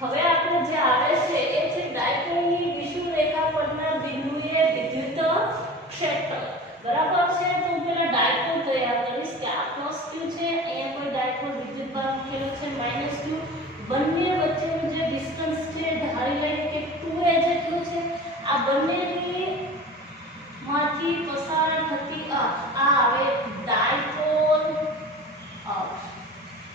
હવે આપણે જે આવે છે એ છે ડાયપોલની વિષુવત રેખા પરના બિંદુએ વિદ્યુત ક્ષેત્ર. બરાબર છે. તો હું પહેલા ડાયપોલ તૈયાર કરીશ કે આ પ્લસ q છે, અહીંયા કોઈ ડાયપોલ વિદ્યુત ભાર મૂકેલો છે માઈનસ q. બંને વચ્ચેનું જે ડિસ્ટન્સ છે ધારી લઈએ કે 2a જેટલું છે. આ બંનેની માંથી પસાર થતી આ આવે ડાયપોલ અક્ષ.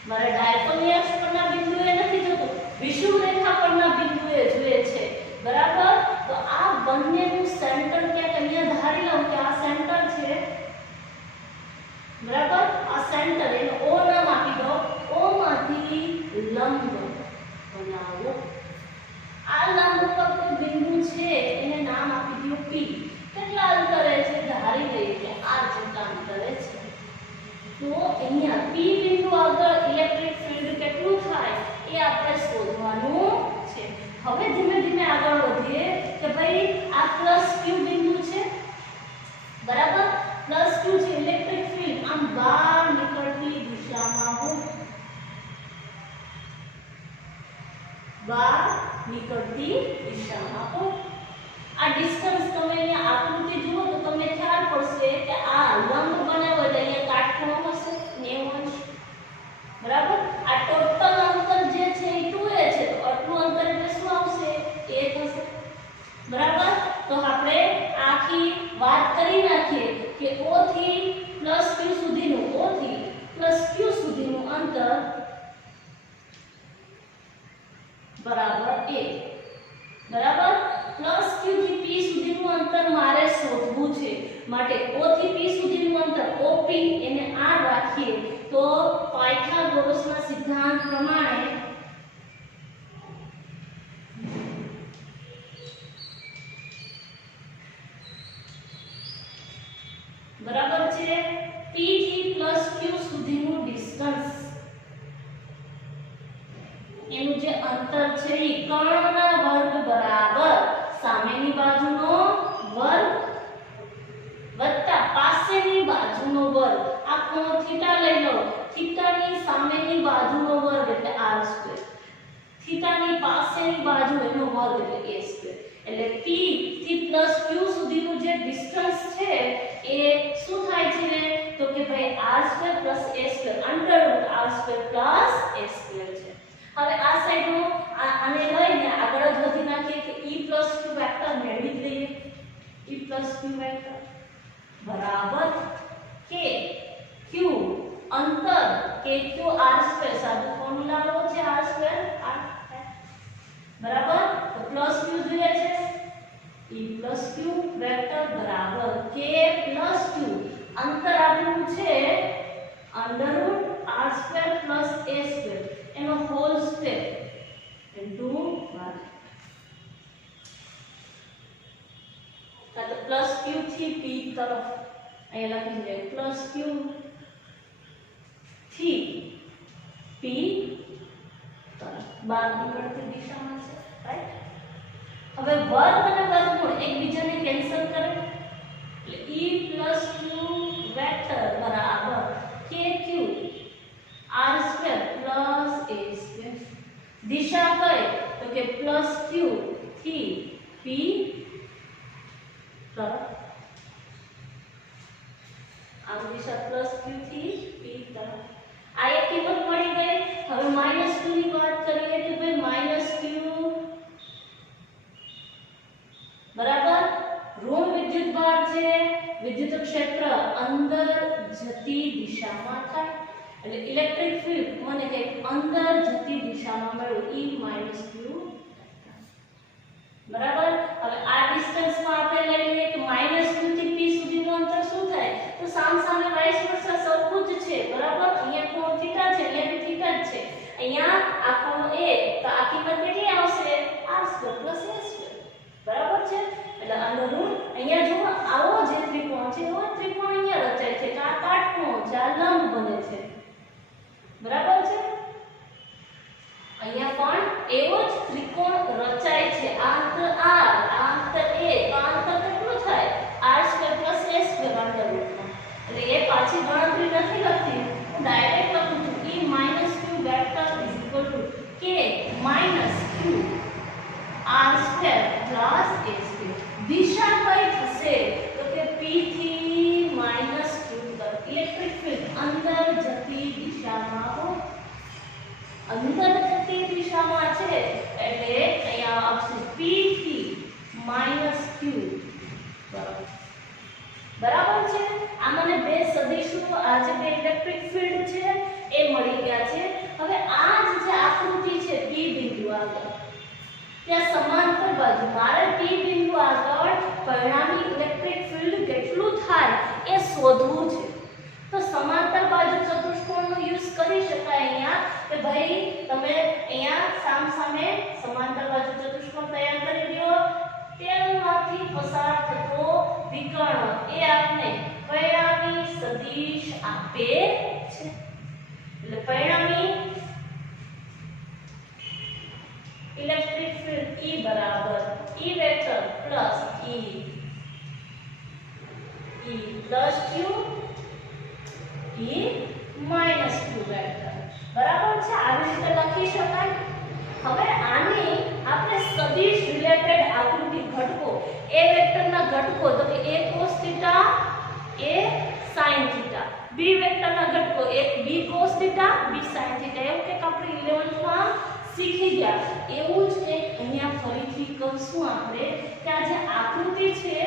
મારે ડાયપોલની અક્ષ પરના બિંદુએ નથી જોતું, વિષુવત રેખા પરના બિંદુએ જોઈએ છે. બરાબર. તો આ બંનેનું સેન્ટર ક્યાંક અહીંયા ધારી લઉં કે આ સેન્ટર છે. બરાબર. આ સેન્ટર એને O નામ આપી દો. O માંથી લંબ બનાવો. આ લંબ પર કોઈ બિંદુ છે એને નામ આપી દો P. કેટલા અંતરે છે ધારી લઈએ કે આ જેટલા અંતરે છે. તો અહીંયા P બિંદુ આગળ ઇલેક્ટ્રિક ફિલ્ડ કેટલું થાય એ આપણે શોધવાનું છે. હવે ધીમે ધીમે આગળ વધીએ કે ભાઈ આ પ્લસ q બિંદુ છે. બરાબર. પ્લસ q છે ઇલેક્ટ્રિક ફિલ્ડ આમ બહાર નીકળતી દિશામાં હો. આ ડિસ્ટન્સ તમે અહીંયા આકૃતિ જુઓ તો તમને ખ્યાલ પડશે કે આ લંબ બનાવો એટલે અહીંયા કાટખૂણો હશે 90 અંશ. બરાબર. આ ટોટલ અંતર જે છે એ 2a છે, તો આટલું અંતર એટલે શું આવશે? a થશે. બરાબર. તો આપણે આખી વાત કરી નાખીએ કે O થી +q સુધીનું અંતર બરાબર a. બરાબર. +q થી p સુધીનું અંતર મારે શોધવું છે. માટે O થી p સુધીનું અંતર OP એને r રાખીએ તો પાયથાગોરસના સિદ્ધાંત પ્રમાણે બરાબર છે p થી +q સુધીનું ડિસ્ટન્સ એનું જે અંતર છે એ કર્ણના વર્ગ બરાબર સામેની બાજુનો વર્ગ વત્તા પાસેની બાજુનો વર્ગ. આ ખૂણો થીટા લઈ લો. થીટાની સામેની બાજુનો વર્ગ એટલે r². થીટાની પાસેની બાજુ એનો વર્ગ એટલે a². એટલે p થી +q સુધીનું જે ડિસ્ટન્સ છે એ શું થાય છે તો કે ભાઈ r² + a² √r² + a² છે. હવે આ સાઈડનો આને લઈને આગળ જ વધી નાખીએ કે e + q વેક્ટર મેળવી લઈએ. e + q વેક્ટર બરાબર k q અંતર k q r² સાદું ફોર્મ્યુલા આવો છે r² r. બરાબર. તો +q જોઈએ છે e + q વેક્ટર બરાબર k + q અંતર આપ્યું છે √r² + a² એનો હોલ સ્ક્વેર ઇન્ટુ 1. તો +q થી p તરફ અહીંયા લખી દઈએ +q થી p તરફ બહાર નીકળતી દિશામાં છે. રાઈટ. હવે વર્ગ અને વર્ગમૂળ એકબીજાને કેન્સલ કરે એટલે e + q વેક્ટર બરાબર kq r² + a². દિશા કઈ તો કે +q થી p તરફ. આ દિશા +q થી p તરફ. આ એક કિંમત મળી ગઈ. હવે -q ની વાત કરીએ કે ભાઈ -q બરાબર ઋણ વિદ્યુતભાર છે. વિદ્યુત ક્ષેત્ર અંદર જતી દિશામાં થાય એટલે ઇલેક્ટ્રિક ફિલ્ડ મને કે અંદર જતી દિશામાં મળ્યું e - q. બરાબર. હવે આ ડિસ્ટન્સમાં આપણે લઈ લઈએ કે -q થી p સુધીનું અંતર શું થાય તો સામસામે વાઇસ વર્સા સરખું જ છે. બરાબર. અહીંયા ખૂણો થીટા છે, અહીંયા બી થીટા જ છે. અહીંયા આ ખૂણો a તો આ કિંમત કેટલી આવશે r² + a². બરાબર છે. એટલે અહીંયા જો આવો જે ત્રિકોણ છે એવો ત્રિકોણ અહીંયા રચાય છે. આ કાટખૂણો છે, આ લંબ બને છે. બરાબર છે. અહીંયા પણ એવો જ ત્રિકોણ રચાય છે. આ અંતર r, આ અંતર a, તો આ અંતર કેટલું થાય r² + a² એટલે એ પાછી ગણતરી નથી લખતી, હું ડાયરેક્ટ લખું છું e - q vector k - square plus a square. દિશા કઈ થશે તો કે p થી માઈનસ q તરફ. ઇલેક્ટ્રિક ફિલ્ડ અંદર જતી દિશામાં છે એટલે અહીંયા આવશે p થી માઈનસ q તરફ. બરાબર છે. આ મને બે સદિશો આ જે બે ઇલેક્ટ્રિક ફિલ્ડ છે એ મળી ગયા છે. હવે આ જે આકૃતિ છે p બિંદુ આગળ ત્યાં સમાંતર બાજુ મારે p બિંદુ આગળ પરિણામી ઇલેક્ટ્રિક ફિલ્ડ કેટલું થાય એ શોધવું છે. તો સમાંતર બાજુ ચતુષ્કોણનો યુઝ કરી શકાય અહીંયા કે ભાઈ તમે અહીંયા સામસામે સમાંતર બાજુ ચતુષ્કોણ તૈયાર કરી દો. તેમાંથી પસાર થતો વિકર્ણ એ આપને પરિણામી સદિશ આપે છે. એટલે પરિણામી ઇલેક્ટ્રિક ફિલ્ડ E બરાબર E vector plus E plus Q E minus Q vector. બરાબર છે. આવી રીતે લખી શકાય. હવે આની આપણે સદિશ રિલેટેડ આકૃતિ ઘટકો A વેક્ટરના ઘટકો તો કે A cos θ A sin θ, B વેક્ટરના ઘટકો એક B cos θ B sin θ એવું કે આપણે 11th માં શીખી ગયા. એવું જ એક અહીંયા ફરીથી કરશું આપણે કે આ જે આકૃતિ છે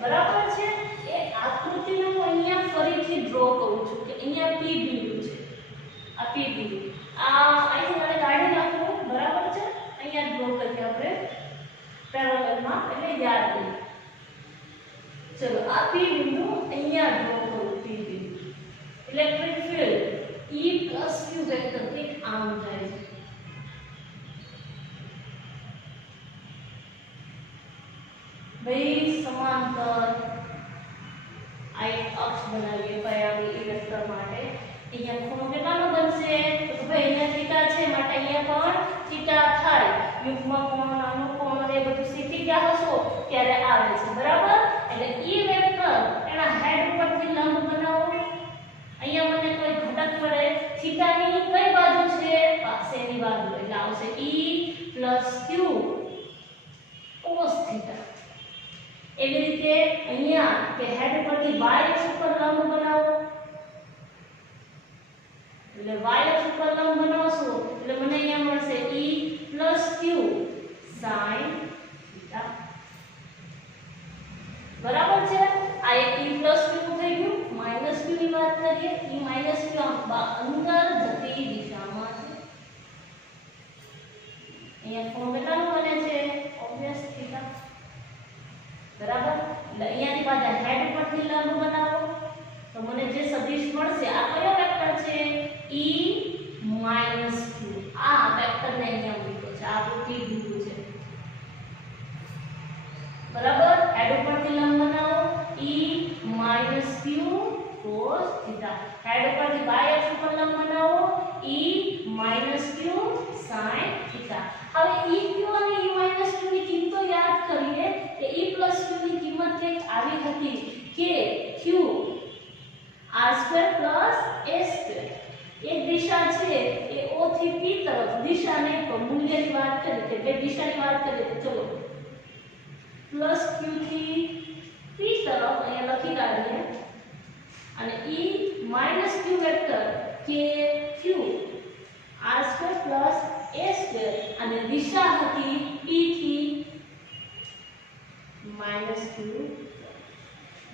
બરાબર છે એ આકૃતિને હું અહીંયા ફરીથી ડ્રો કરું છું કે અહીંયા P બિંદુ છે. આ P બિંદુ અહીંથી મને કાઢી નાખવું. બરાબર છે. અહીંયા ડ્રો કરીએ આપણે પેરેલલમાં એટલે યાદ રહે. ચલો આ P બિંદુ અહીંયા ડ્રો કરું. P બિંદુ electric field E plus Q vector એક આમ જાય છે. ભાઈ સમાંતર આ એક અક્ષ બનાવીએ પરિણામી E વેક્ટર માટે. અહીંયા ખૂણો કેટલાનો બનશે તો ભાઈ અહીંયા થીટા છે માટે અહીંયા પણ થીટા થાય. યુગ્મ કોણ નાનો કોણ એ બધું શીખી ગયા હશો ત્યારે આવે છે. બરાબર. એટલે E વેક્ટર એના હેડ ઉપરથી લંબ બનાવો. અહીંયા મને કોઈ ઘટક પડે થીટાની કઈ બાજુ છે પાસેની બાજુ એટલે આવશે E plus Q cos θ. એવી રીતે અહીંયા કે હેડ પરથી y અક્ષ ઉપર લંબ બનાવો એટલે y અક્ષ ઉપર લંબ બનાવશો એટલે મને અહીંયા મળશે E plus Q sin θ. બરાબર છે. આ એક E plus Q થઈ ગયું. માઈનસ Q ની વાત કરીએ. E minus Q અંદર જતી દિશામાં છે. અહીંયા કોણ કેટલાનું બને છે ઓબ્વિયસ થીટા. બરાબર. એટલે અહીંયાથી પાછા હેડ પરથી લંબ બનાવો તો મને જે સદિશ મળશે આ કયો વેક્ટર છે E minus Q. આ વેક્ટરને અહીંયા મૂક્યો છે. આ P બિંદુ છે. બરાબર. હેડ પરથી લંબ બનાવો E minus Q cos θ. હેડ પરથી y અક્ષ ઉપર લંબ બનાવો E minus Q sin θ. હવે EQ અને E minus Q ની કિંમતો યાદ કરીએ કે E plus Q ની કિંમત કંઈક આવી હતી કે Q r² plus a². એક દિશા છે એ O થી P તરફ દિશાને મૂલ્યની વાત કરીએ કે બે દિશાની વાત કરીએ તો ચલો પ્લસ Q થી P તરફ અહીંયા લખી કાઢીએ અને E minus Q વેક્ટર કે Q r² plus a² અને દિશા હતી P થી minus Q.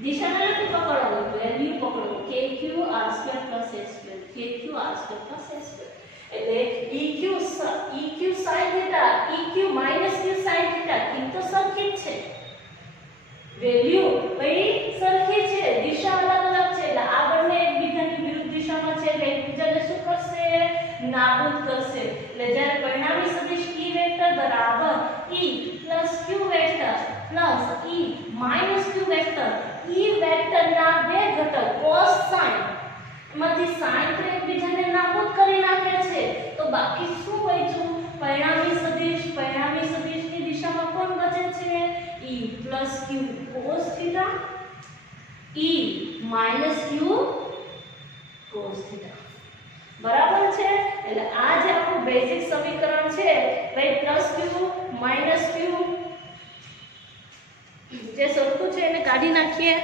દિશાને નથી પકડવું વેલ્યુ પકડો kq r² plus a². kq r² plus a². એટલે EQ sin θ EQ minus Q sin θ કિંમતો સરખી જ છે. વેલ્યુ ભાઈ સરખી છે. દિશા અલગ અલગ છે એટલે આ બંને એકબીજાની વિરુદ્ધ દિશામાં છે એટલે એકબીજાને શું કરશે નાબૂદ કરશે. એટલે જ્યારે પરિણામી સદિશ E વેક્ટર બરાબર E plus Q vector plus E minus Q vector E વેક્ટરના બે ઘટક cos sin એમાંથી sin તો એકબીજાને નાબૂદ કરી નાખે છે તો બાકી શું બચ્યું પરિણામી સદિશની દિશામાં કોણ બચે છે E plus Q cos θ E minus Q cos θ. બરાબર છે. એટલે આ જે આપણું બેઝિક સમીકરણ છે ભાઈ પ્લસ Q minus Q જે સરખું છે એને કાઢી નાખીએ.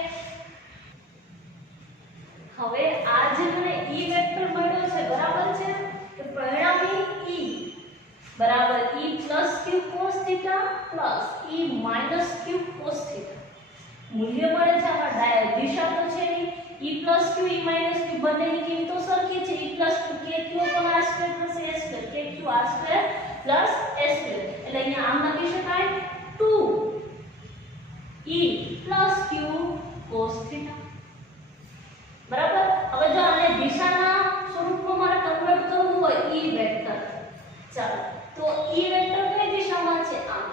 હવે આ જે મને E વેક્ટર મળ્યો છે બરાબર છે કે પરિણામી E બરાબર E plus q cos theta plus E minus q cos theta મૂલ્ય મળે છે. આમાં દિશા તો છે E plus q E minus q બંનેની કિંમતો સરખી છે. E plus q k q upon r square plus a square k q r square plus a square એટલે અહીંયા આમ લખી શકાય 2 E plus q cos theta બરાબર. હવે જો આને દિશાના સ્વરૂપમાં મારે કન્વર્ટ કરવું હોય E વેક્ટર, ચાલો તો E વેક્ટર કઈ દિશામાં છે? આમ.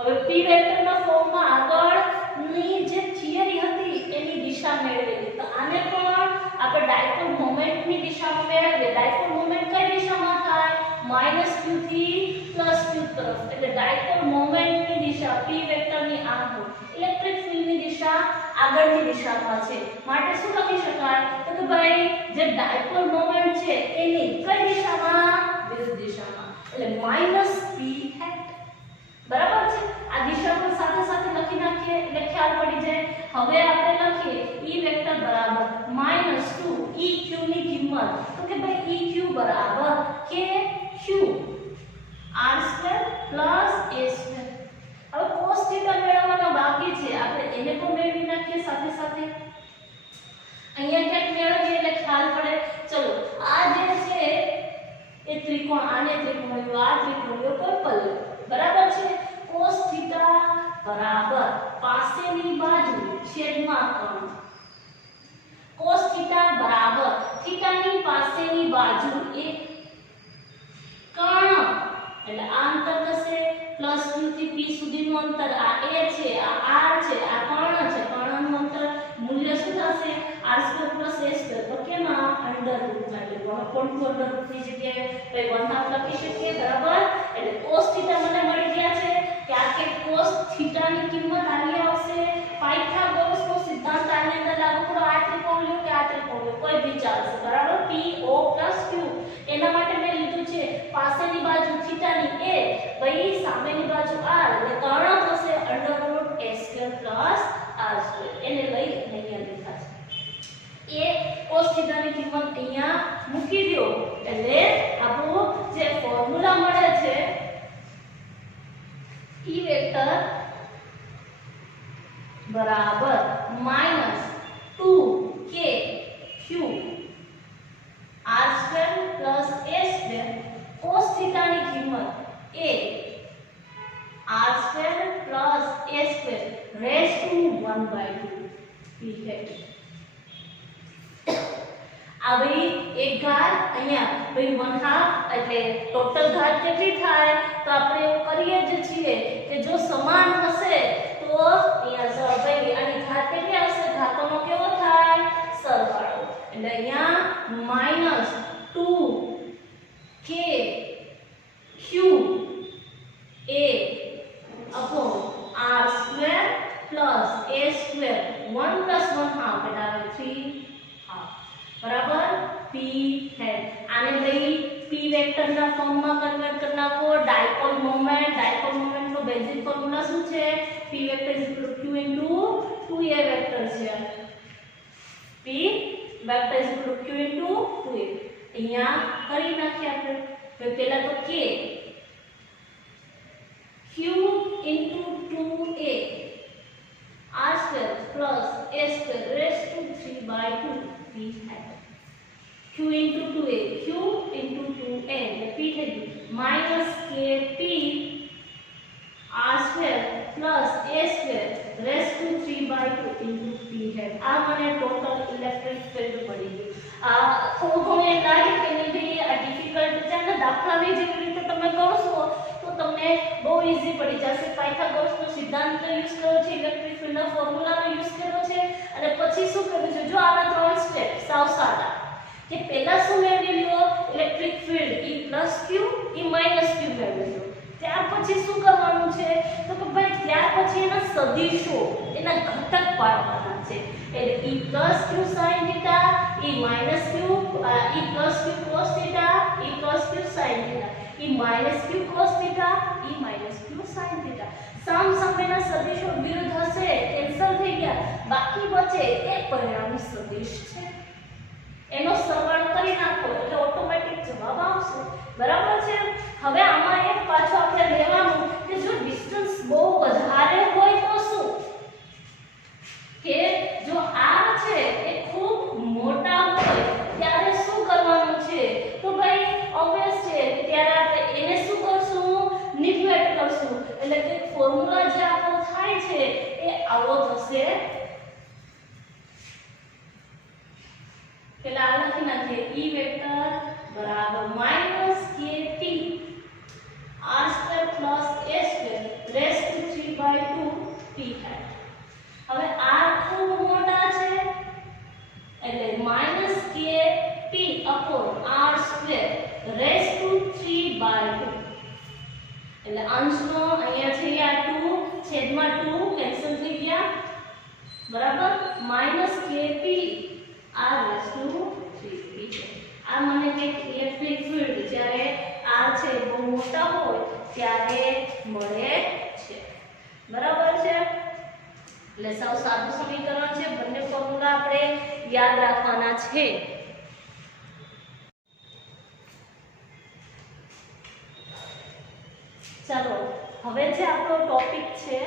હવે P વેક્ટરના ફોર્મમાં આગળની જે થિયરી હતી એની દિશા મેળવેલી, તો આને પણ આપણે ડાયપોલ મોમેન્ટની દિશામાં મેળવીએ. ડાયપોલ મોમેન્ટ કઈ દિશામાં થાય? -q થી +q તરફ. એટલે ડાયપોલ મોમેન્ટની દિશા P વેક્ટરની આમ હોય. ઇલેક્ટ્રિક ફિલ્ડની દિશા આગળની દિશામાં છે. માટે શું લખી શકાય? તો કે ભાઈ જે ડાયપોલ મોમેન્ટ છે એની કઈ દિશામાં? વિરુદ્ધ દિશામાં. એટલે -p હેટ. બરાબર છે. આ દિશા પણ સાથે સાથે લખી નાખીએ એટલે ખ્યાલ પડી જાય. હવે આપણે લખીએ E વેક્ટર બરાબર -2 EQ ની કિંમત. તો કે ભાઈ EQ બરાબર KQ r² + a². હવે cos θ મેળવવાનો બાકી છે, આપણે એને પણ મેળવી નાખીએ સાથે સાથે. અહીંયા ક્યાંક મેળવીએ એટલે ખ્યાલ પડે. ચલો આ જે છે એ ત્રિકોણ, આને ત્રિકોણ, આ ત્રિકોણ પર્પલ બરાબર છે. cos θ બરાબર પાસેની બાજુ છેદમાં કર્ણ. cos θ બરાબર થીટાની પાસેની બાજુ એ કર્ણ. એટલે આ અંતર થશે +q થી p સુધીનું અંતર. આ a છે, આ r છે, આ કર્ણ છે. કર્ણનું અંતર મૂલ્ય શું થશે? r² + a². તો કેમાં? √માં. એટલે 1/2 ની જગ્યાએ ભાઈ 1/2 લખી શકીએ. બરાબર. એટલે cos θ મને મળી ગયા છે. ત્યાં કે cos θ ની કિંમત આવી આવશે. પાયથાગોરસનો સિદ્ધાંત આની અંદર લાગુ કરો. આ ત્રિકોણ લ્યો કે આ ત્રિકોણ લ્યો, કોઈ બી ચાલશે. બરાબર. p o + q. એના માટે મેં લીધું છે પાસેની બાજુ થીટાની a, ભાઈ સામેની બાજુ r, એટલે કર્ણ થશે √a² + r². એને લઈ અહીંયા લખા છે. એ cos θ ની કિંમત અહીંયા મૂકી દો એટલે આપણું જે ફોર્મ્યુલા મળે છે E વેક્ટર બરાબર -2kq r² + a². cos θ ની કિંમત a r² + a² raise to 1/2 p hat. આ ભાઈ એક ઘાત અહીંયા ભાઈ 1/2 એટલે ટોટલ ઘાત કેટલી થાય? તો આપણે એવું કરીએ જ છીએ કે જો સમાન હશે તો અહીંયા ભાઈ આની ઘાત કેટલી આવશે? ઘાતોનો કેવો થાય? સરવાળો. એટલે અહીંયા -2kq a upon r² + a². 1 + 1/2 એટલે આવે 3/2. બરાબર. p hat. આને લઈ p વેક્ટરના ફોર્મમાં કન્વર્ટ કરી નાખો. ડાયપોલ મોમેન્ટનો બેઝિક ફોર્મ્યુલા શું છે? p vector q * 2a vector છે. p vector q * 2a. અહીંયા કરી નાખીએ આપણે. તો પહેલા તો k q * 2a r² + a² raised to 3/2 p hat. q * 2a q * 2a એટલે p થઈ ગયું -kp r² + a² raised to 3/2 p hat. આ મને ટોટલ ઇલેક્ટ્રિક ફિલ્ડ મળી ગયું. આ થોડું ઘણું એમ લાગે કે નહીં ભાઈ આ ડિફિકલ્ટ છે ને, દાખલાની જેવી રીતે તમે કરશો તો તમને બહુ ઈઝી પડી જશે. પાયથાગોરસનો સિદ્ધાંત યુઝ કર્યો છે, ઇલેક્ટ્રિક ફિલ્ડના ફોર્મ્યુલાનો યુઝ કર્યો છે, અને પછી શું કર્યું છે? જો આના 3 સ્ટેપ સાવ સાદા કે પહેલા શું મેળવી લ્યો? Electric field E + q E - q મેળવી લો. ત્યાર પછી શું કરવાનું છે? તો કે ભાઈ ત્યાર પછી એના સદિશો, એના ઘટક પાડવાના છે. છે એટલે E + Q sin θ E - Q E + Q cos θ E cos Q sin θ E - Q cos θ E - Q sin θ સામસામેના સદિશો વિરુદ્ધ હશે કેન્સલ થઈ ગયા બાકી બચે એ પરિણામી સદિશ છે એનો સરવાળો કરી નાખો એટલે ઓટોમેટિક જવાબ આવશે બરાબર છે હવે આમાં એક પાછો આપણે લેવાનું કે જો ડિસ્ટન્સ બહુ વધારે હોય તો શું કે જો r છે એ ખૂબ મોટા હોય ત્યારે શું કરવાનું છે તો ભાઈ ઓબ્વિયસ છે કે ત્યારે આપણે એને શું કરશું નિગ્લેક્ટ કરશું એટલે કે ફોર્મ્યુલા જે આપણો થાય છે એ આવો થશે પેલા આ લખી નાખીએ E વેક્ટર બરાબર -kt r² + a² raise to 3/2 p hat હવે r ખૂબ મોટા છે એટલે -kt/r² રેઝ ટુ 3/2 એટલે અંશનો અહીંયા છે આ 2 છેદમાં 2 કેન્સલ થઈ ગયા બરાબર -kp r rays two 3p છે આ મને કંઈક ઇલેક્ટ્રિક ફિલ્ડ જ્યારે r છે બહુ મોટા હોય ત્યારે મળે છે બરાબર છે એટલે સૌ સાદું સમીકરણ છે બંને ફોર્મ્યુલા આપણે યાદ રાખવાના છે ચાલો હવે જે આપણો ટોપિક છે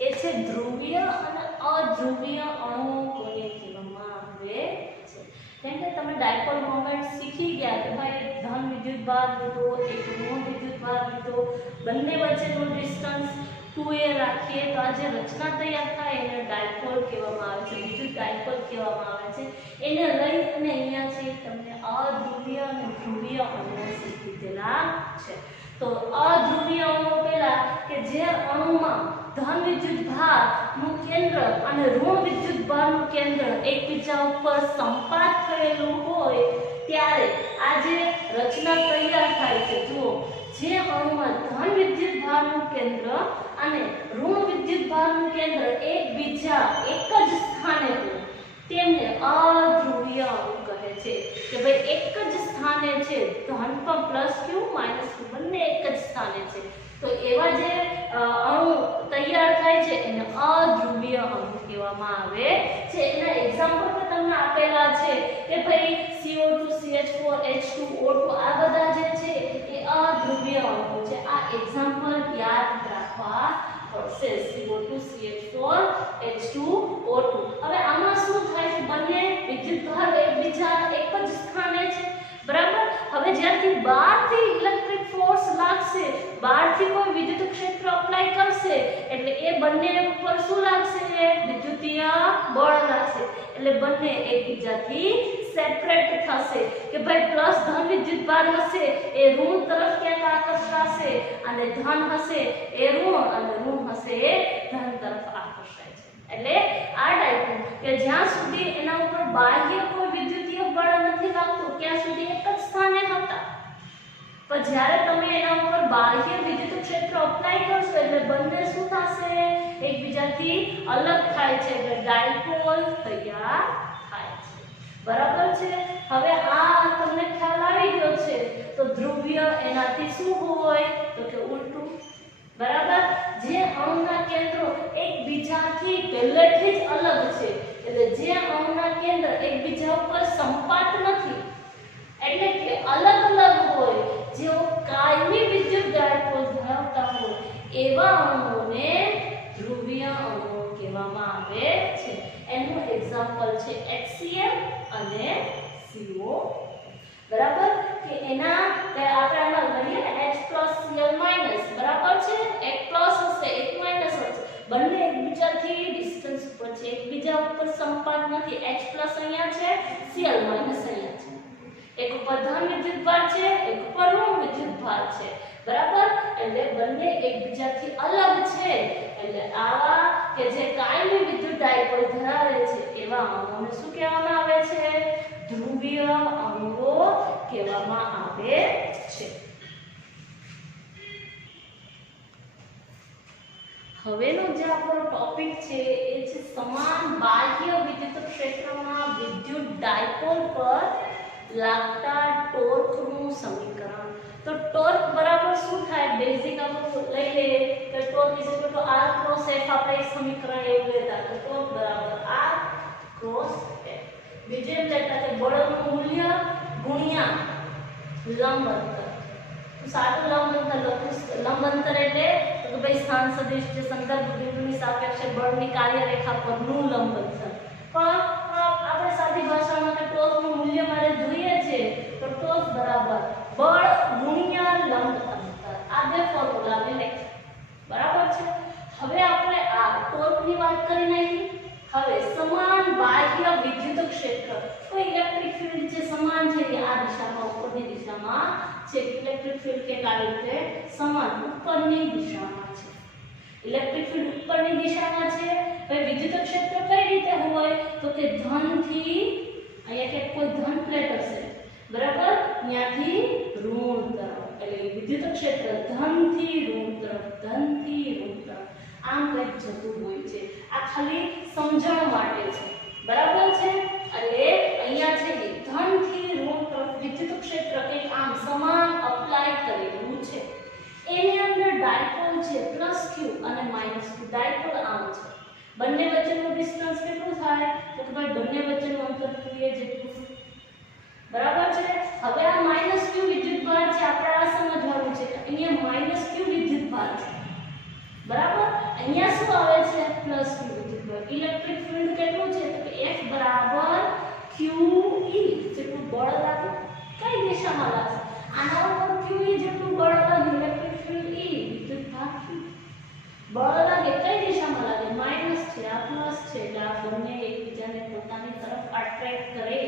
એ છે ધ્રુવીય અને અધ્રુવીય અણુઓ કોને કહેવામાં આવે છે કેમ કે તમે ડાયપોલ મોમેન્ટ શીખી ગયા કે ભાઈ ધન વિદ્યુતભાર લીધો એક ઋણ વિદ્યુતભાર લીધો બંને વચ્ચેનો ડિસ્ટન્સ 2a રાખીએ તો આ જે રચના તૈયાર થાય એને ડાયપોલ કહેવામાં આવે છે વિદ્યુત ડાયપોલ કહેવામાં આવે છે એને લઈ અને અહીંયા છે તમને અધ્રુવીય અને ધ્રુવીય અણુઓ શીખી દીધેલા છે તો અધ્રુવીય અણુઓ પહેલા કે જે અણુમાં ધન વિદ્યુતભારનું કેન્દ્ર અને ઋણ વિદ્યુતભારનું કેન્દ્ર એકબીજા ઉપર સંપાત થયેલું હોય ત્યારે આ જે રચના તૈયાર થાય છે જુઓ જે અણુમાં ધન વિદ્યુતભારનું કેન્દ્ર અને ઋણ વિદ્યુતભારનું કેન્દ્ર એકબીજા એક જ સ્થાને હોય તેમને અધ્રુવીય અણુ કહે છે કે ભાઈ એક જ સ્થાને છે ધન પર +q - q બંને એક જ સ્થાને છે તો એવા જે અણુ તૈયાર થાય છે એને અધ્રુવીય અણુ કહેવામાં આવે છે એના એક્ઝામ્પલ પણ તમને આપેલા છે કે ભાઈ CO2 CH4 H2O2 આ બધા જે છે એ અધ્રુવીય અણુ છે આ એક્ઝામ્પલ યાદ રાખવા પડશે CO2 CH4 H2O2 હવે આમાં શું થાય છે બંને વિદ્યુતભાર એકબીજા એક જ સ્થાને છે બરાબર હવે જ્યાંથી બહારથી ઇલેક્ટ્રિક ફોર્સ લાગશે બહારથી કોઈ વિદ્યુત ક્ષેત્ર અપ્લાય કરશે એટલે એ બંને ઉપર શું લાગશે વિદ્યુતીય બળ લાગશે એટલે બંને એકબીજાથી સેપરેટ થશે કે ભાઈ પ્લસ ધન વિદ્યુતભાર હશે એ ઋણ તરફ ક્યાંક આકર્ષાશે અને ધન હશે એ ઋણ અને ઋણ હશે એ ધન તરફ આકર્ષાય છે એટલે આ ડાયપોલ કે જ્યાં સુધી એના ઉપર બાહ્ય કોઈ વિદ્યુતીય બળ નથી લાગતું ત્યાં સુધી એક જ સ્થાને હતા પણ જ્યારે તમે એના ઉપર બાહ્ય વિદ્યુત ક્ષેત્ર અપ્લાય કરશો એટલે બંને શું થશે એકબીજાથી અલગ થાય છે એટલે ડાયપોલ તૈયાર થાય છે બરાબર છે હવે આ તમને ખ્યાલ આવી ગયો છે તો ધ્રુવીય એનાથી શું હોય તો કે ઉલટું બરાબર જે અણુના કેન્દ્રો એકબીજાથી પહેલેથી જ અલગ છે એટલે જે અણુના કેન્દ્ર એકબીજા ઉપર સંપાત નથી એટલે કે અલગ અલગ હોય જેઓ કાયમી વિદ્યુત ડાયપોલ ધરાવતા હોય એવા અણુઓને ધ્રુવીય અણુઓ કહેવામાં આવે છે એનું એક્ઝામ્પલ છે HCl અને CO બરાબર કે એના આપણે આમાં લઈએ ને H+Cl- બરાબર છે એક પ્લસ હશે એક માઈનસ હશે બંને એકબીજાથી ડિસ્ટન્સ ઉપર છે એકબીજા ઉપર સંપાત નથી H+ અહીંયા છે Cl- અહીંયા છે એક ઉપર ધન વિદ્યુતભાર છે એક ઉપર ઋણ વિદ્યુતભાર છે બરાબર એટલે બંને એકબીજાથી અલગ છે એટલે આવા કે જે કાયમી વિદ્યુત ડાયપોલ ધરાવે છે એવા અણુઓને શું કહેવામાં આવે છે ધ્રુવીય અણુઓ કહેવામાં આવે છે હવેનો જે આપણો ટોપિક છે એ છે સમાન બાહ્ય વિદ્યુત ક્ષેત્રમાં વિદ્યુત ડાયપોલ પર લાગતા ટોર્કનું સમીકરણ. તો ટોર્ક બરાબર શું થાય? બેઝિક આપણે લઈ લઈએ કે torque is equal to r cross f. આપણે એક સમીકરણ એવું લેતા તો ટોર્ક બરાબર r ક્રોસ f. બીજું એમ લેતા કે બળનું મૂલ્ય ગુણ્યા લંબ અંતર. તો સાદું લંબ અંતર લખું. લંબ અંતર એટલે તો ભાઈ સ્થાન સદિશ જે સંદર્ભ બિંદુની સાપેક્ષે બળની કાર્યરેખા પરનું લંબ અંતર. પણ આપણે સાદી ભાષામાં કે ટોર્કનું મૂલ્ય મારે જોઈએ છે તો ટોર્ક બરાબર બળ ગુણ્યા લંબ અંતર. આ બે ફોર્મ્યુલા મેં લખ્યા. બરાબર છે. હવે આપણે આ ટોર્કની વાત કરી નાખી. હવે સમાન બાહ્ય વિદ્યુત ક્ષેત્ર. તો ઇલેક્ટ્રિક ફીલ્ડ જે સમાન છે એ આ દિશામાં ઉપરની દિશામાં છે. ઇલેક્ટ્રિક ફીલ્ડ કે આવી રીતે સમાન ઉપરની દિશામાં છે. ઇલેક્ટ્રિક ફીલ્ડ ઉપરની દિશામાં છે. હવે વિદ્યુત ક્ષેત્ર કઈ રીતે હોય? તો કે ધન થી અહીંયા કે કોઈ ધન પ્લેટ હશે બરાબર, ત્યાંથી ઋણ તરફ. એટલે વિદ્યુત ક્ષેત્ર ધન થી ઋણ તરફ, ધન થી ઋણ તરફ આમ કંઈક જતું હોય છે. આ ખાલી સમજણ માટે છે. બરાબર છે. એટલે અહીંયા છે કે ધન થી ઋણ તરફ વિદ્યુત ક્ષેત્ર કંઈક આમ સમાન અપ્લાય કરેલું છે. એની અંદર ડાયપોલ છે +q અને -q. ડાયપોલ આમ છે. બંને વચ્ચેનું ડિસ્ટન્સ કેટલું થાય? તો કે ભાઈ બંને વચ્ચેનું અંતર 2a જેટલું. બરાબર છે. હવે આ -q વિદ્યુતભાર છે. આપણે આ સમજવાનું છે કે અહીંયા -q વિદ્યુતભાર છે. બરાબર. અહીંયા શું આવે છે? +q વિદ્યુતભાર. ઇલેક્ટ્રિક ફીલ્ડ કેટલું છે? તો કે F બરાબર QE. જેટલું બળ લાગે કઈ દિશામાં લાગશે? આના ઉપર QE જેટલું બળ લાગે ઇલેક્ટ્રિક ફીલ્ડ E, વિદ્યુતભાર Q. બળ લાગે કઈ દિશામાં લાગે? માઈનસ છે, આ પ્લસ છે. એટલે આ બંને એકબીજાને પોતાની તરફ અટ્રેક્ટ કરે.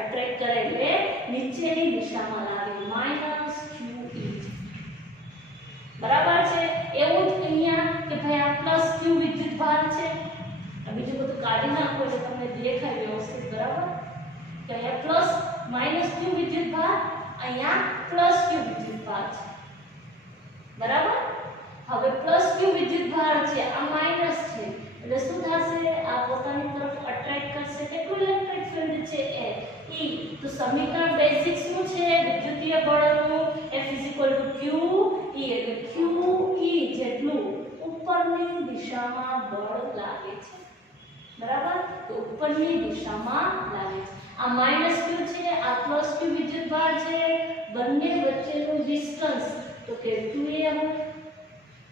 અટ્રેક્ટ કરે એટલે નીચેની દિશામાં લાગે -QE. બરાબર છે. એવું જ અહીંયા કે ભાઈ આ +q વિદ્યુતભાર છે. આ બીજું બધું કાઢી નાખો એટલે તમને દેખાય વ્યવસ્થિત. બરાબર કે અહીંયા +-q વિદ્યુતભાર, અહીંયા +q વિદ્યુતભાર છે. બરાબર. હવે +q વિદ્યુતભાર છે, આ માઈનસ છે એટલે શું થશે? આ પોતાની તરફ અટ્રેક્ટ કરશે. કેટલું ઇલેક્ટ્રિક ફીલ્ડ છે? E. તો સમીકરણ બેઝિક શું છે? વિદ્યુતીય બળનું F = QE. એટલે QE જેટલું ઉપરની દિશામાં બળ લાગે છે. બરાબર. તો ઉપરની દિશામાં લાગે છે. આ -q છે, આ +q વિદ્યુતભાર છે. બંને વચ્ચેનું ડિસ્ટન્સ તો કે 2a.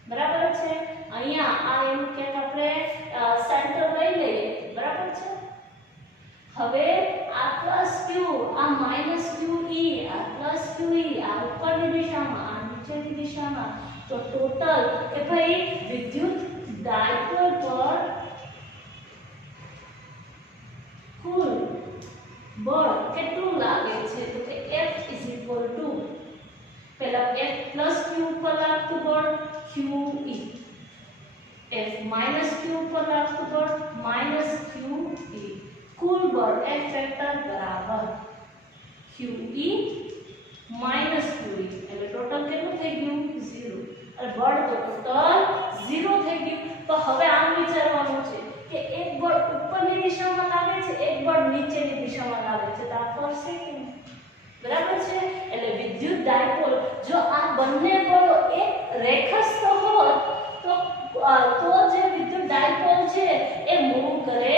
બરાબર છે. અહીંયા આ એનું કે આપણે સેન્ટર લઈ લઈએ. બરાબર છે. હવે આ +q, આ -QE, આ +QE, આ ઉપરની દિશામાં, આ નીચેની દિશામાં. તો ટોટલ કે ભાઈ વિદ્યુત ડાયપોલ પર કુલ બળ કેટલું લાગે છે? તો કે F = પહેલા F +q ઉપર લાગતું બળ QE, F -q ઉપર લાગતું બળ -QE. કુલ બળ F ફેક્ટર બરાબર QE -QE. એટલે ટોટલ કેટલું થઈ ગયું? 0. અને બળ તો ટોટલ 0 થઈ ગયું. તો હવે આમ વિચારવાનું છે કે એક બળ ઉપરની દિશામાં લાગે છે, એક બળ નીચેની દિશામાં લાગે છે. તો આ ફરશે કેમ? બરાબર છે. એટલે વિદ્યુત ડાયપોલ જો આ બંને બળો એક રેખસ્થ હોત તો જે વિદ્યુત ડાયપોલ છે એ મૂવ કરે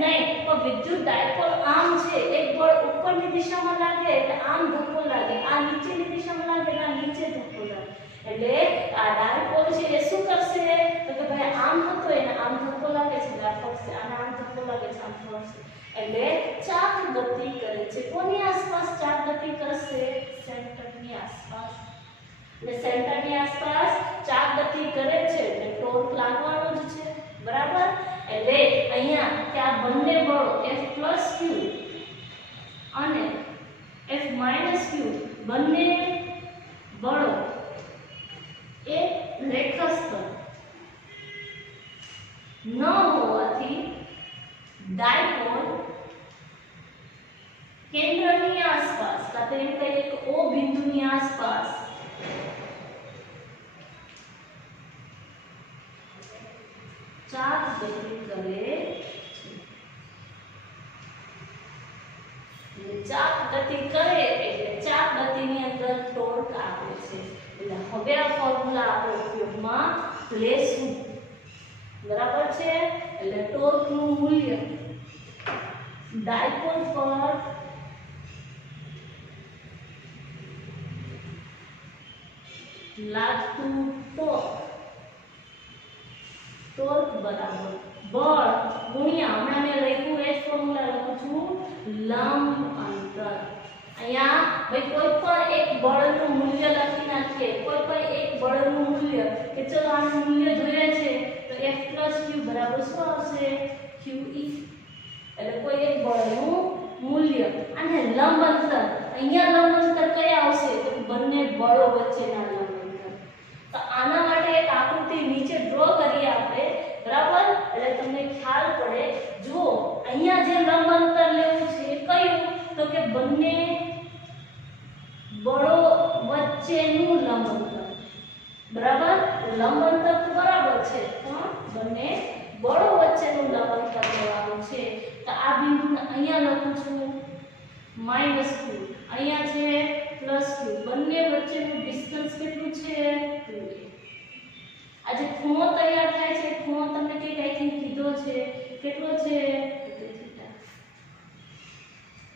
નહીં. પણ વિદ્યુત ડાયપોલ આમ છે, એક બળ ઉપરની દિશામાં લાગે એટલે આમ ધક્કો લાગે, આ નીચેની દિશામાં લાગે એટલે આ નીચે ધક્કો લાગે. એટલે આ ડાયપોલ છે એ શું કરશે? તો કે ભાઈ આમ હતો એને આમ ધક્કો લાગે છે એટલે આ ફરશે, આને આમ ધક્કો લાગે છે આમ ફરશે. એટલે ચાક ગતિ કરે છે. કોની આસપાસ ચાક ગતિ કરશે? સેન્ટરની આસપાસ. એટલે સેન્ટરની આસપાસ ચાક ગતિ કરે છે એટલે ટોર્ક લાગવાનો જ છે. બરાબર. એટલે અહીંયા કે આ બંને બળો F +q અને F -q બંને બળો એ રેખસ્થ ન હોવાથી ડાયપોલ કેન્દ્રની આસપાસ કાં તો એમ કહીએ કે O બિંદુની આસપાસ ચાપ ગતિ કરે છે। ચાપ ગતિ કરે એટલે ચાપ ગતિની અંદર ટોર્ક આપે છે। એટલે હવે આ ફોર્મ્યુલા આપણે ઉપયોગમાં લેશું। બરાબર છે। એટલે ટોર્કનું મૂલ્ય ડાયપોલ પર લાગતું ટોર્ક બરાબર બળ ગુણ્યા હમણાં મેં લખ્યું એ ફોર્મ્યુલા લખું છું લંબ અંતર। અહીંયા ભાઈ કોઈ પણ એક બળનું મૂલ્ય લખી નાખીએ। કોઈ પણ એક બળનું મૂલ્ય કે ચલો આનું મૂલ્ય જોઈએ છે તો F + Q બરાબર શું આવશે QE। એટલે કોઈ એક બળનું મૂલ્ય અને લંબ અંતર અહીંયા લંબ અંતર કયા આવશે તો બંને બળો વચ્ચેના લંબ અંતર। તો આના માટે એક આકૃતિ નીચે ડ્રો કરીએ આપણે બરાબર। એટલે તમને ખ્યાલ પડે। જો અહીંયા જે લંબ અંતર લેવું છે એ કયું તો કે બંને બળો વચ્ચેનું લંબ અંતર બરાબર। લંબ અંતર તો બરાબર છે પણ બંને બળો વચ્ચેનું લંબ અંતર લેવાનું છે। તો આ બિંદુને અહીંયા લખું છું -q અહીંયા છે +q બંને વચ્ચેનું ડિસ્ટન્સ કેટલું છે 2a। આ જે ખૂણો તૈયાર થાય છે ખૂણો તમને કઈ આઈ કીધો છે કેટલો છે થીટા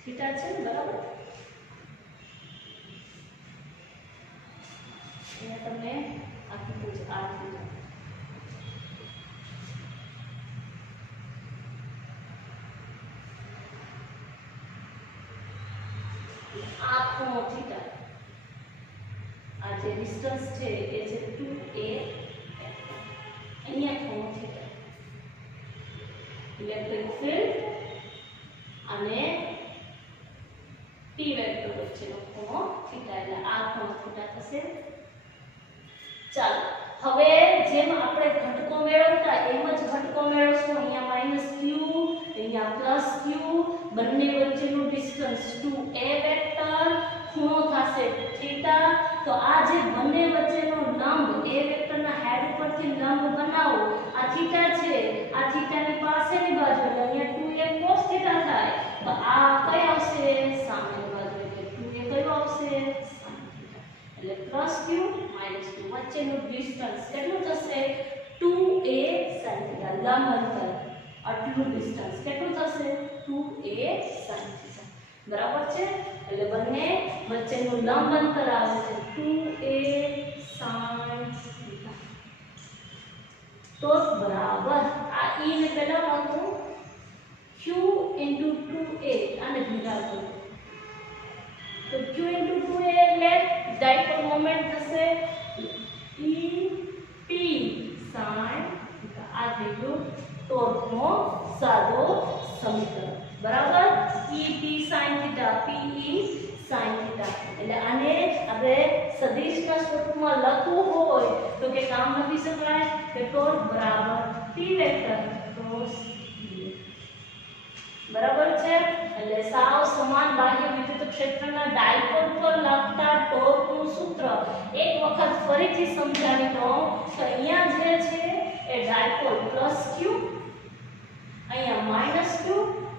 થીટા છે ને બરાબર। અહીંયા તમને આખી પૂછ આ થીટા આ ખૂણો થીટા આ જે ડિસ્ટન્સ છે એ છે 2a। અહીંયા ખૂણો થીટા ઇલેક્ટ્રિક ફિલ્ડ અને p વેક્ટર વચ્ચેનો ખૂણો થીટા એટલે આ ખૂણો થીટા થશે। ચાલો હવે જેમ આપણે ઘટકો મેળવતા એમ જ ઘટકો મેળવશું। અહીંયા -q અહીંયા +q બંને વચ્ચેનું ડિસ્ટન્સ 2a વેક્ટર ખૂણો થશે થીટા। તો આ જે બંને વચ્ચેનો લંબ a વેક્ટરના હેડ ઉપરથી લંબ બનાવો આ થીટા છે આ થીટાની પાસેની બાજુ એટલે અહીંયા 2a cos થીટા થાય। તો આ કઈ આવશે સામેની બાજુ એટલે 2a કયો આવશે sin થીટા। એટલે +q -q વચ્ચેનું ડિસ્ટન્સ કેટલું થશે 2a sin થીટા। લંબ અંતર આટલું ડિસ્ટન્સ કેટલું થશે 2a sin થીટા બરાબર છે। એટલે બંને વચ્ચેનું લંબ અંતર આવે છે 2a sin થીટા। ટોર્ક બરાબર આ e ને પહેલા લખું q * 2a આને ભેગા કરો તો q * 2a એટલે ડાયપોલ મોમેન્ટ થશે e p sin થીટા। આ થઈ ગયું ટોર્કનો સાદો સમીકરણ બરાબર। e p sin theta p e sin theta એટલે આને આપણે સદિશના સ્વરૂપમાં લખવું હોય તો કે કામ લખી શકાય કે ટોર્ક બરાબર p વેક્ટર ક્રોસ બરાબર છે। એટલે સાવ સમાન બાહ્ય વિદ્યુત ક્ષેત્રના ડાયપોલ પર લાગતા ટોર્કનું સૂત્ર એક વખત ફરીથી સમજાવી દઉં તો અહીંયા જે છે એ ડાયપોલ +q અહીંયા -q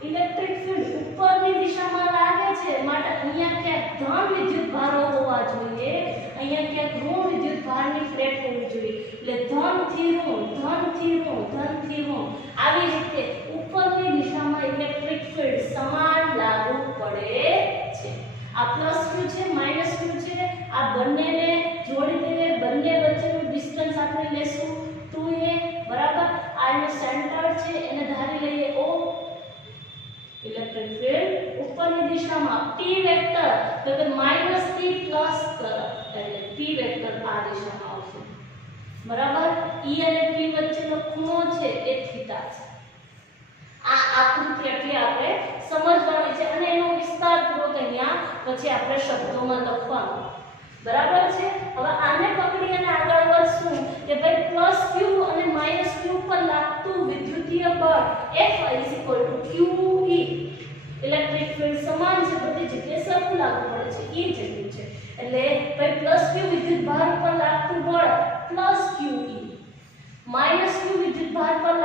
ઇલેક્ટ્રિક ફિલ્ડ ઉપરની દિશામાં લાગે છે માટે અહીંયા ક્યાંક ધન વિદ્યુત ભારો હોવા જોઈએ અહીંયા ક્યાંક ઋણ વિદ્યુત ભારની પ્લેટ હોવી જોઈએ। એટલે ધન થી ઋણ ધન થી ઋણ ધન થી ઋણ આવી રીતે ઉપરની દિશામાં ઇલેક્ટ્રિક ફિલ્ડ સમાન લાગુ પડે છે। આ +q છે -q છે આ બંનેને જોડી દઈએ બંને વચ્ચેનું ડિસ્ટન્સ આપણે લેશું 2a બરાબર। આ એનો સેન્ટર છે એને ધારી લઈએ o ઇલેક્ટ્રિક ફિલ્ડ ઉપરની દિશામાં p વેક્ટર તો કે -p પ્લસ તરફ એટલે p વેક્ટર આ દિશામાં આવશે બરાબર। e અને p વચ્ચેનો ખૂણો છે એ થીટા છે। આ આકૃતિ એટલે આપણે સમજવાની છે અને એનો વિસ્તારપૂર્વક અહીંયા પછી આપણે શબ્દોમાં લખવાનું બરાબર છે। હવે આને પકડી અને આગળ વધશું કે ભાઈ +q અને -q પર લાગતું વિદ્યુતીય બળ F QE ઇલેક્ટ્રિક ફિલ્ડ સમાન છે બધી જગ્યાએ સરખું લાગુ પડે છે એ જેટલું છે એટલે ભાઈ +q વિદ્યુત ભાર પર લાગતું બળ +QE -q વિદ્યુત ભાર પર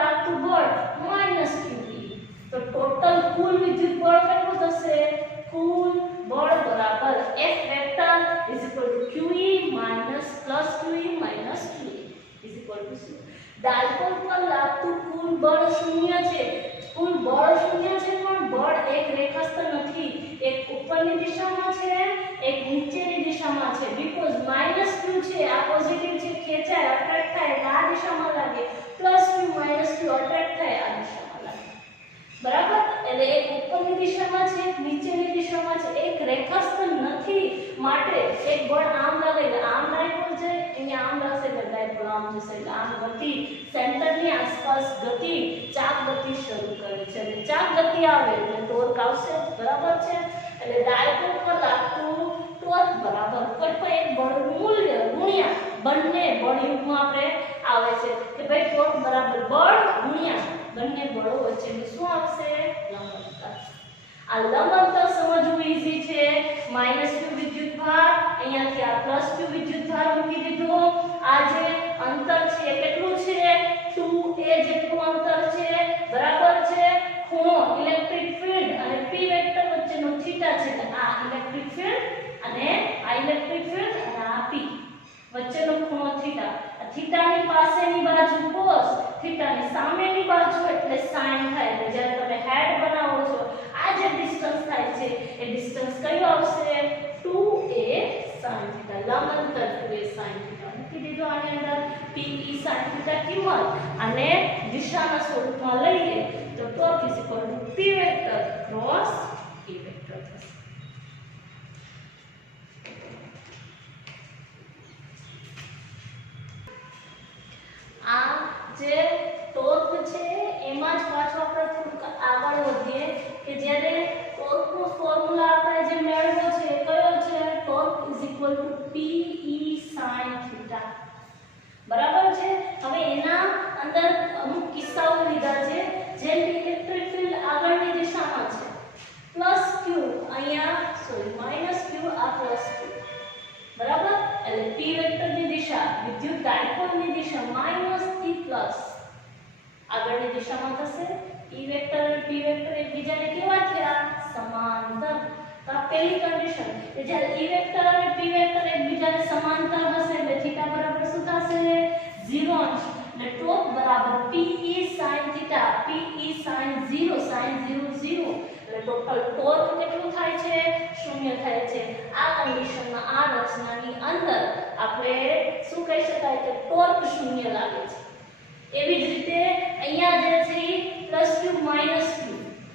બળ શૂન્ય છે, કુલ બળ શૂન્ય છે, પણ બળ એક રેખાસ્થ નથી, એક ઉપરની દિશામાં છે, એક નીચેની દિશામાં છે. બીકોઝ -q છે, આ પોઝિટિવ છે, ખેંચાય અટ્રેક્ટ થાય એટલે આ દિશામાં લાગે, +q -q અટ્રેક્ટ થાય આ દિશામાં લાગે. બરાબર? એટલે એક ઉપરની દિશામાં છે, એક નીચેની દિશામાં છે, એક રેખાસ્થ નથી, માટે એક બળ આમ લાગે એટલે આમ ડાયપોલ જાય, અહીંયા આમ લાગશે એટલે ડાયપોલ આમ જશે, એટલે આમ ગતિ સેન્ટરની આસપાસ ગતિ ચાપ ગતિ શરૂ કરે છે. એટલે ચાપ ગતિ આવે એટલે ટોર્ક આવશે. બરાબર છે? એટલે ડાયપોલ પર લાગતું ટોર્ક બરાબર કોઈ પણ એક બળનું મૂલ્ય ગુણ્યા બંને બળયુગ્મ આપણે આવે છે કે ભાઈ ટોર્ક બરાબર બળ ગુણ્યા બંને બળો વચ્ચેનું શું આવશે? લંબ અંતર. આ લંબ અંતર સમજવું ઈઝી છે. -q વિદ્યુતભાર અહીંયાથી આ +q વિદ્યુતભાર મૂકી દીધો. આ જે અંતર છે એ કેટલું છે? 2a જેટલું અંતર છે. બરાબર છે? ખૂણો ઇલેક્ટ્રિક ફિલ્ડ અને p વેક્ટર વચ્ચેનો થીટા છે. આ ઇલેક્ટ્રિક ફિલ્ડ અને આ ઇલેક્ટ્રિક ફિલ્ડ અને આ p વચ્ચેનો ખૂણો થીટા. થીટાની પાસેની બાજુ cos, થીટાની સામેની બાજુ એટલે sin થાય. એટલે જ્યારે તમે હેડ બનાવો છો આ જે ડિસ્ટન્સ થાય છે એ ડિસ્ટન્સ કયું આવશે? 2a sin theta. લંબ અંતર 2a sin થીટા મૂકી દીધો આની અંદર. pe sin થીટા કિંમત અને દિશાના સ્વરૂપમાં લઈએ તો torque p vector cross e vector થશે. આ જે ટોર્ક છે એમાં જ પાછો આપણે થોડુંક આગળ વધીએ કે જ્યારે ટોર્કનો ફોર્મ્યુલા આપણે જે મેળવ્યો છે એ કયો છે? Torque pe sin theta. બરાબર છે? હવે એના અંદર અમુક કિસ્સાઓ લીધા છે. જેમ કે ઇલેક્ટ્રિક ફિલ્ડ આગળની દિશામાં છે, +q અહીંયા -q આ +q. બરાબર? એટલે p વેક્ટરની દિશા વિદ્યુત ડાયપોલની દિશા -થી પ્લસ આગળની દિશામાં થશે. e વેક્ટર અને p વેક્ટર એકબીજાને કેવા થયા? સમાંતર. તો આ પહેલી કન્ડિશન કે જ્યારે e વેક્ટર અને p વેક્ટર એકબીજાને સમાંતર હશે એટલે થીટા બરાબર શું થશે? 0 અંશ. એટલે ટોર્ક બરાબર pe sin theta, pe sin 0 sin 0 0. એટલે ટોટલ ટોર્ક કેટલું થાય છે? 0 થાય છે. આ કન્ડિશનમાં આ રચનાની અંદર આપણે શું કહી શકાય કે ટોર્ક 0 લાગે છે. એવી જ રીતે અહીંયા જે છે +q -q.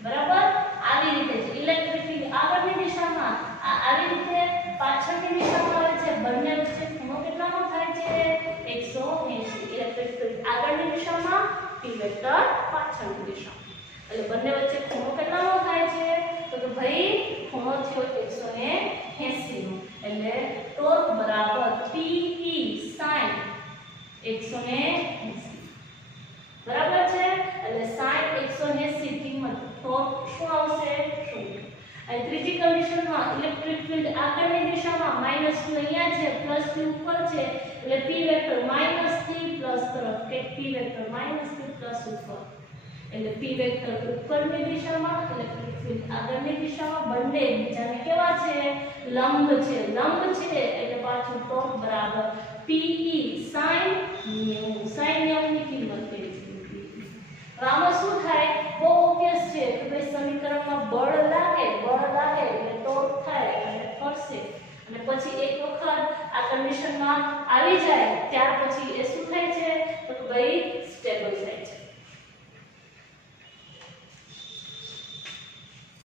બરાબર? આવી રીતે જ ઇલેક્ટ્રિક ફિલ્ડ આગળની દિશામાં આવી રીતે પાછળની દિશામાં આવે છે. બંને વચ્ચે ખૂણો કેટલાનો થાય છે? 180. ઇલેક્ટ્રિક ફિલ્ડ આગળની દિશામાં, p વેક્ટર પાછળની દિશામાં. એટલે બંને વચ્ચે ખૂણો કેટલાનો થાય છે? તો ભાઈ ખૂણો થયો 180 નો. એટલે ટોર્ક બરાબર pe sin 180. બરાબર છે? એટલે sin 180 કિંમત ટોર્ક શું આવશે? 0. અને ત્રીજી કન્ડિશનમાં ઇલેક્ટ્રિક ફિલ્ડ આગળની દિશામાં -q અહીંયા છે, +q ઉપર છે. એટલે p વેક્ટર -થી પ્લસ તરફ કે p વેક્ટર -થી પ્લસ ઉપર. એટલે p વેક્ટર ઉપરની દિશામાં, ઇલેક્ટ્રિક ફિલ્ડ આગળની દિશામાં, બંને એકબીજાને કેવા છે? લંબ છે. લંબ છે એટલે પાછું ટોર્ક બરાબર pe sin 90. sin 90 ની કિંમત કેટલી છે? આમાં શું થાય? બહુ ઓબ્વિયસ છે કે ભાઈ સમીકરણમાં બળ લાગે એટલે ટોર્ક થાય અને ફરશે. અને પછી એક વખત આ કન્ડિશનમાં આવી જાય ત્યાર પછી એ શું થાય?